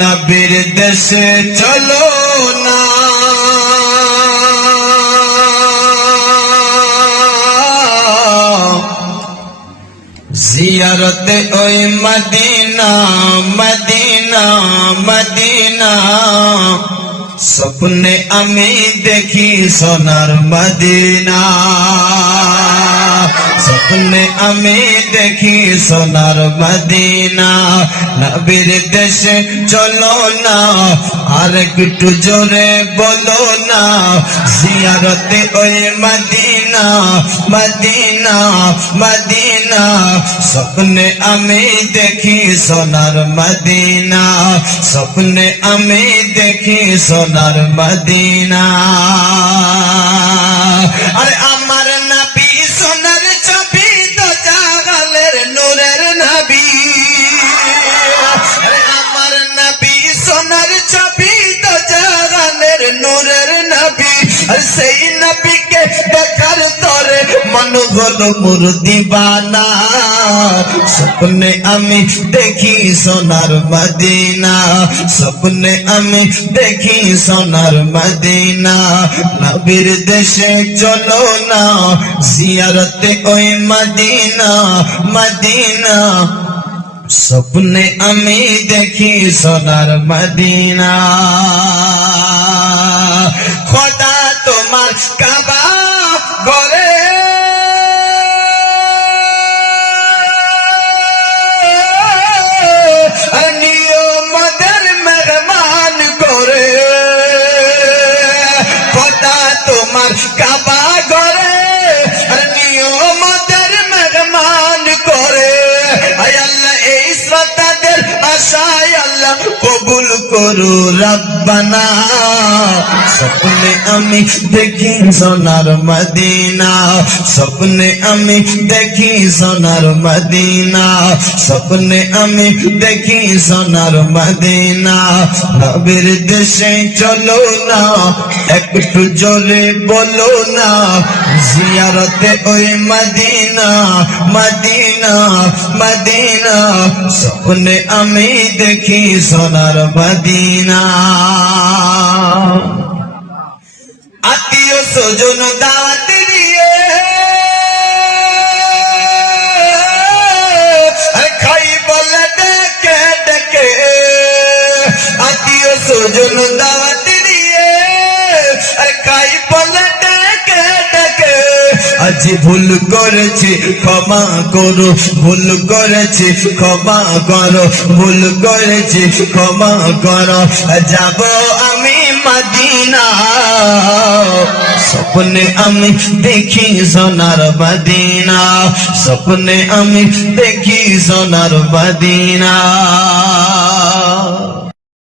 নবীর দেশে চলো না, জিয়ারতে ওই মদিনা মদিনা মদিনা, স্বপ্নে আমি দেখি সোনার মদিনা, স্বপ্নে আমি দেখি সোনার মদিনা। নবীর দেশে চলো না, আর একটু জোরে বলো না, জিয়ারতে ওই মদিনা মদিনা মদিনা, স্বপ্নে আমি দেখি সোনার মদিনা, স্বপ্নে আমি দেখি সোনার মদিনা। আরে আমার নবী সোনার ছবি, তো জাগালের নূরের নবী। আরে আমার নবী সোনার ছবি, তো জাগালের নূরের নবী। আর সেই নবীকে দেখার তরে মন হলো মোর দিবানা, স্বপ্নে আমি দেখি সোনার মদিনা, স্বপ্নে আমি দেখি সোনার মদিনা। নবীর দেশে চলো না, জিয়ারতে ওই মদিনা মদিনা, স্বপ্নে আমি দেখি সোনার মদিনা। খোদা তোমার কাবা ঘরে নিয়মদের মেহমান করে, খোদা তোমার কাবা ঘরে নিয়মদের মেহমান করে। আয় আল্লাহ এই শ্রোতাদের আশায় আল্লাহ কবুল করো রব্বানা, স্বপ্নে আমি দেখি সোনার মদিনা, স্বপ্নে আমি দেখি সোনার মদিনা, স্বপ্নে আমি দেখি সোনার মদিনা। নবীর দেশে চলো না, একটু জোরে বলো না, জিয়ারতে ওই মদিনা মদিনা মদিনা, স্বপ্নে আমি দেখি সোনার মদিনা। আত্মীয় স্বজন দাওয়াত দিয়ে খাই বলে ডেকে ডেকে, আত্মীয় স্বজন দাওয়াত দিয়ে খাই বলে ডেকে ডেকে। আজ ভুল করেছি ক্ষমা করো, ভুল করেছি ক্ষমা করো, ভুল করেছি ক্ষমা করো, যাব আমি মদিনা, স্বপ্নে আমি দেখি সোনার মদিনা, স্বপ্নে আমি দেখি সোনার মদিনা।